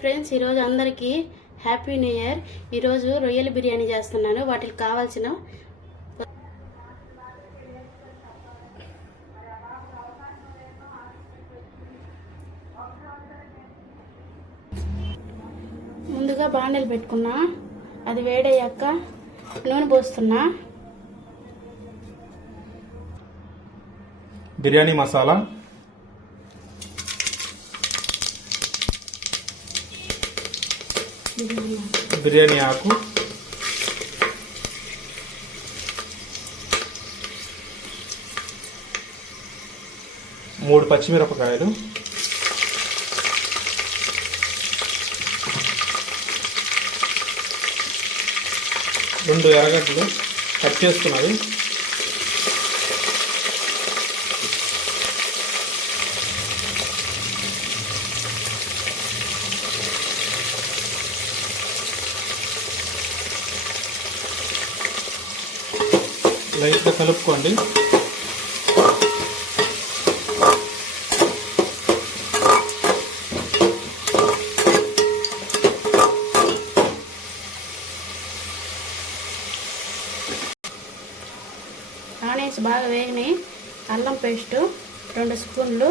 Friends ఈరోజు అందరికీ happy new year. ఈరోజు రొయ్యల బిర్యానీ చేస్తున్నాను. వాటికి కావాల్సిన ముందుగా బాండలు పెట్టుకున్నా. అది వేడయ్యాక నూనె పోస్తున్నా. బిర్యానీ మసాలా. బిర్యానీ ఆకు. మూడు పచ్చిమిరపకాయలు. రెండు ఎర్రగడ్డలు కట్ చేసుకున్నవి లైట్గా కలుపుకోండి. ఆనియన్స్ బాగా వేగినాయి. అల్లం పేస్టు రెండు స్పూన్లు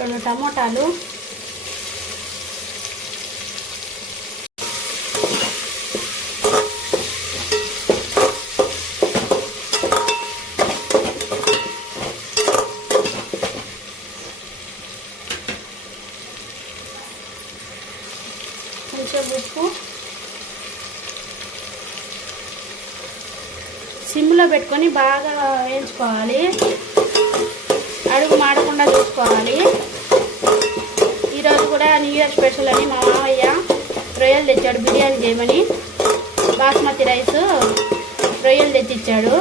రెండు టమోటాలు. కొంచెం ఉప్పు. సిమ్లో పెట్టుకొని బాగా వేయించుకోవాలి. అడుగు మాడకుండా చూసుకోవాలి. కూడా స్పెషల్ అని మా మామయ్య రొయ్యలు తెచ్చాడు బిర్యానీ చేయమని. బాస్మతి రైస్ రొయ్యలు తెచ్చిచ్చాడు.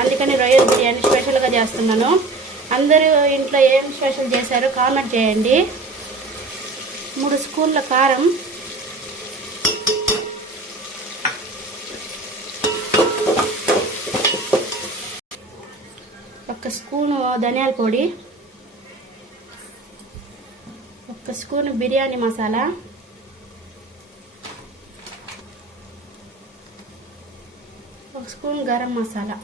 అందుకని రొయ్యల బిర్యానీ స్పెషల్గా చేస్తున్నాను. అందరూ ఇంట్లో ఏం స్పెషల్ చేశారో కామెంట్ చేయండి. మూడు స్పూన్ల కారం. ఒక స్పూను ధనియాల పొడి. ఒక స్పూన్ బిర్యానీ మసాలా. ఒక స్పూన్ గరం మసాలా.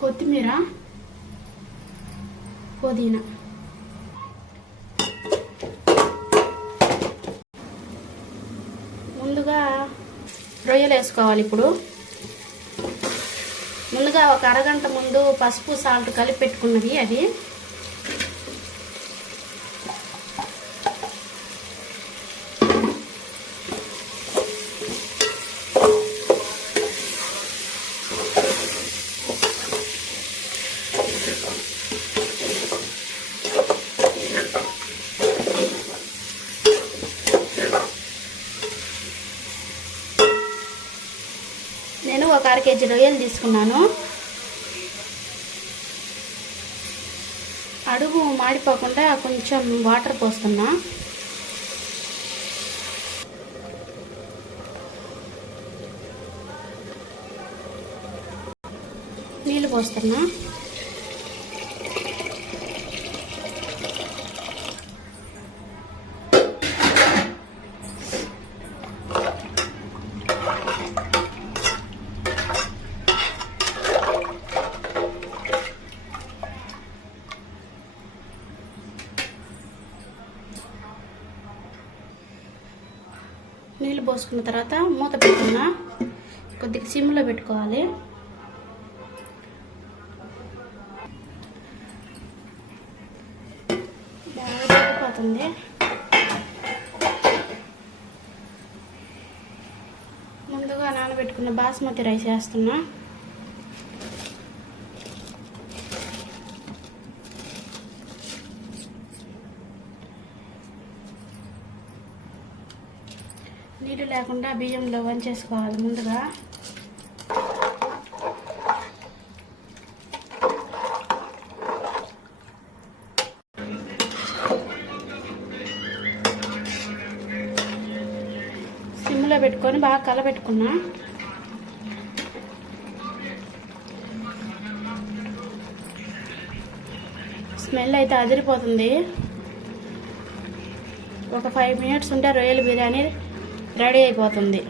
కొత్తిమీర పుదీనా. ముందుగా రొయ్యలు వేసుకోవాలి ఇప్పుడు. ముందుగా ఒక అరగంట ముందు పసుపు సాల్ట్ కలిపి పెట్టుకున్నది అది నేను ఒక అర కేజీ రొయ్యలు తీసుకున్నాను. అడుగు మాడిపోకుండా కొంచెం వాటర్ పోస్తున్నా. నీళ్ళు పోస్తున్నా. నీళ్ళు పోసుకున్న తర్వాత మూత పెట్టుకున్నా కొద్దిగా సిమ్లో పెట్టుకోవాలి. బాగా పెట్టిపోతుంది ముందుగా నానబెట్టుకున్న బాస్మతి రైస్ వేస్తున్నా. నీళ్ళు లేకుండా బియ్యంలో వంచేసుకోవాలి ముందుగా. సిమ్లో పెట్టుకొని బాగా కలబెట్టుకున్నా. స్మెల్ అయితే అదిరిపోతుంది. ఒక ఫైవ్ మినిట్స్ ఉంటే రొయ్యల బిర్యానీ రెడీ అయిపోతుంది.